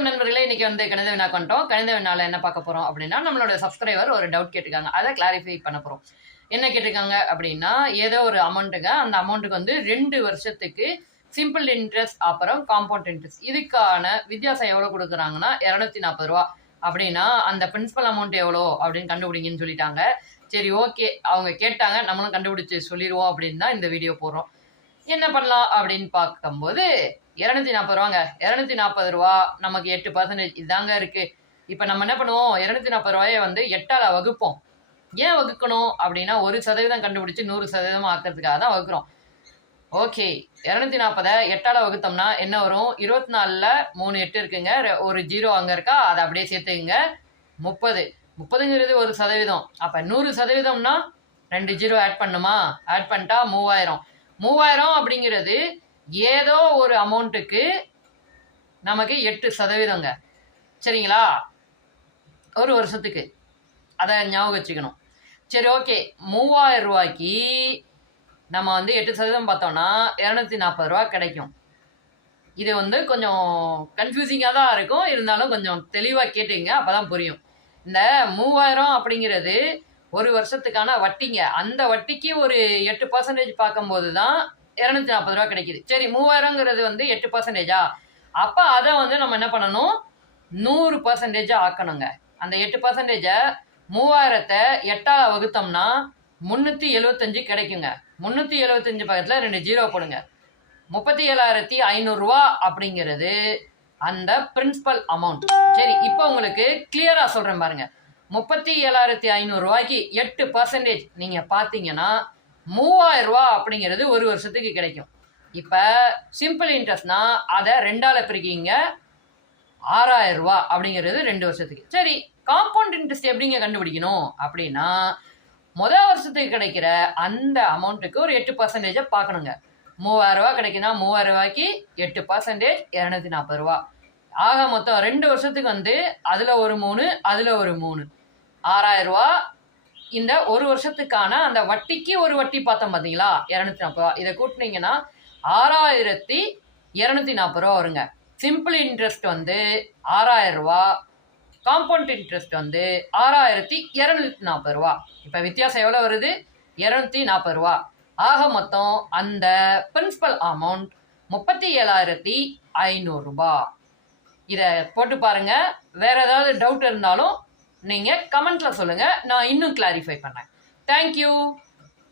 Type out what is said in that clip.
வணக்கம் நண்பர்களே. இன்னைக்கு கணித வினா கொண்டோம். கணித வினால என்ன பார்க்க போறோம் அப்படின்னா, நம்மளோட சப்ஸ்கிரைபர் ஒரு டவுட் கேட்டிருக்காங்க. அதை கிளாரிஃபை பண்ண போறோம். என்ன கேட்டிருக்காங்க அப்படின்னா, ஏதோ ஒரு அமௌண்ட்டுங்க, அந்த அமௌண்ட்டுக்கு 2 வருஷத்துக்கு சிம்பிள் இன்ட்ரெஸ்ட் அப்புறம் காம்பவுண்ட் இன்ட்ரெஸ்ட் இதுக்கான வித்தியாசம் எவ்வளவு கொடுக்குறாங்கன்னா 240 ரூபா அப்படின்னா அந்த பிரின்சிபல் அமௌண்ட் எவ்வளோ அப்படின்னு கண்டுபிடிங்கன்னு சொல்லிட்டாங்க. சரி, ஓகே, அவங்க கேட்டாங்க, நம்மளும் கண்டுபிடிச்சு சொல்லிடுவோம் அப்படின்னு தான் இந்த வீடியோ போடுறோம். என்ன பண்ணலாம் அப்படின்னு பார்க்கும்போது 240 ரூபாங்க. 240 ரூபா நமக்கு 8% இதாங்க இருக்கு. இப்போ நம்ம என்ன பண்ணுவோம், 240 ரூபாயை 8ஆல் வகுப்போம். ஏன் வகுக்கணும் அப்படின்னா 1% கண்டுபிடிச்சு 100% ஆக்கிறதுக்காக தான் வகுக்கிறோம். ஓகே, 240 8ஆல் வகுத்தோம்னா என்ன வரும்? 24ல் 3 8 இருக்குங்க, ஒரு 0 அங்கே இருக்கா, அதை அப்படியே சேர்த்துக்குங்க. 30ங்கிறது 1%. அப்போ 100%னா 2 0 ஆட் பண்ணுமா? ஆட் பண்ணிட்டா 3000 அப்படிங்கிறது ஏதோ ஒரு அமௌண்ட்டுக்கு நமக்கு 8%ங்க. சரிங்களா? ஒரு வருஷத்துக்கு அதை ஞாபகம் வச்சுக்கணும். சரி, ஓகே, 3000 ரூபாய்க்கு நம்ம 8% பார்த்தோம்னா 240 ரூபா கிடைக்கும். இது கொஞ்சம் கன்ஃபியூசிங்காக தான் இருக்கும், இருந்தாலும் கொஞ்சம் தெளிவாக கேட்டுங்க, அப்போ தான் புரியும். இந்த 3000 அப்படிங்கிறது ஒரு வருஷத்துக்கான வட்டிங்க. அந்த வட்டிக்கு ஒரு 8% பார்க்கும்போது தான் 240 ரூபா கிடைக்குது. சரி, 3000ங்கிறது 8%. அப்போ அதை நம்ம என்ன பண்ணணும், 100% ஆக்கணுங்க. அந்த 8%, 3000த்தை 8ஆல் வகுத்தோம்னா 375 கிடைக்குங்க. 375 பக்கத்தில் 2 0 போடுங்க. 37,500 ரூபா அப்படிங்கிறது அந்த பிரின்சிபல் அமௌண்ட். சரி, இப்போ உங்களுக்கு கிளியரா சொல்றேன் பாருங்க. 37,500 ரூபாய்க்கு 8% நீங்க பார்த்தீங்கன்னா 3000 ரூபா அப்படிங்கிறது ஒரு வருஷத்துக்கு கிடைக்கும். இப்போ சிம்பிள் இன்ட்ரெஸ்ட்னா அதை 2ஆல் பிரிக்கிங்க, 6000 ரூபா அப்படிங்கிறது 2 வருஷத்துக்கு. சரி, காம்பவுண்ட் இன்ட்ரெஸ்ட் எப்படிங்க கண்டுபிடிக்கணும் அப்படின்னா, முதல் வருஷத்துக்கு கிடைக்கிற அந்த அமௌண்ட்டுக்கு ஒரு 8% பார்க்கணுங்க. 3000 ரூபா கிடைக்குன்னா 3000 ரூபாய்க்கு 8% 240 ரூபா. ஆக மொத்தம் 2 வருஷத்துக்கு அதில் ஒரு 3, அதில் ஒரு 3, 6000 ரூபா. இந்த ஒரு வருஷத்துக்கான அந்த வட்டிக்கு ஒரு வட்டி பார்த்தோம் பார்த்தீங்களா, 240 ரூபா. இதை கூட்டினீங்கன்னா 6240 ரூபா வருங்க. சிம்பிள் இன்ட்ரெஸ்ட் 6000 ரூபா, காம்பவுண்ட் இன்ட்ரெஸ்ட் 6240 ரூபா. இப்போ வித்தியாசம் எவ்வளோ வருது? 240 ரூபா. ஆக மொத்தம் அந்த பிரின்சிபல் அமௌண்ட் 37,500 ரூபா. இதை போட்டு பாருங்க. வேற ஏதாவது டவுட் இருந்தாலும் நீங்கள் கமெண்ட்ல சொல்லுங்க, நான் இன்னும் கிளாரிஃபை பண்ணேன். தேங்க்யூ.